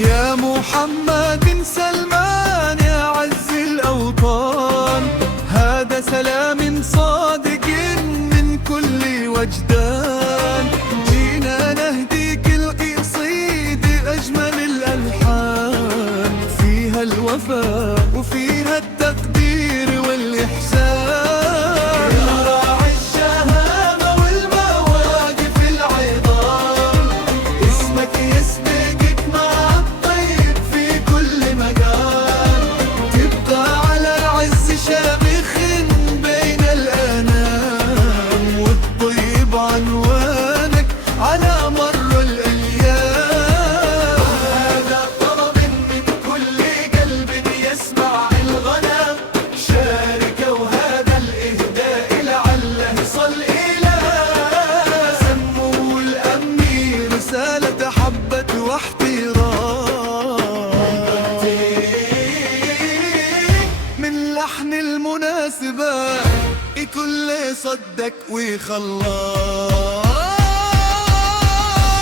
يا محمد سلمان يا عز الأوطان، هذا سلام صادق من كل وجدان. جينا نهديك القصيد أجمل الألحان، فيها الوفاء وفيها التقدير والإحسان. يا راعي الشهامة والمواقف العظام، اسمك يسبقك مع الطيب في كل مكان. تبقى على العز شامخ بين الأنام، والطيب عنوانك على مر الأيام. هذا طلب من كل قلب يسمع الغنى، شاركوا هذا الإهداء لعله يصل إلى سمو الأمير رسالة حبة واحترام. من لحن المناسبة كل صدق وخلاص.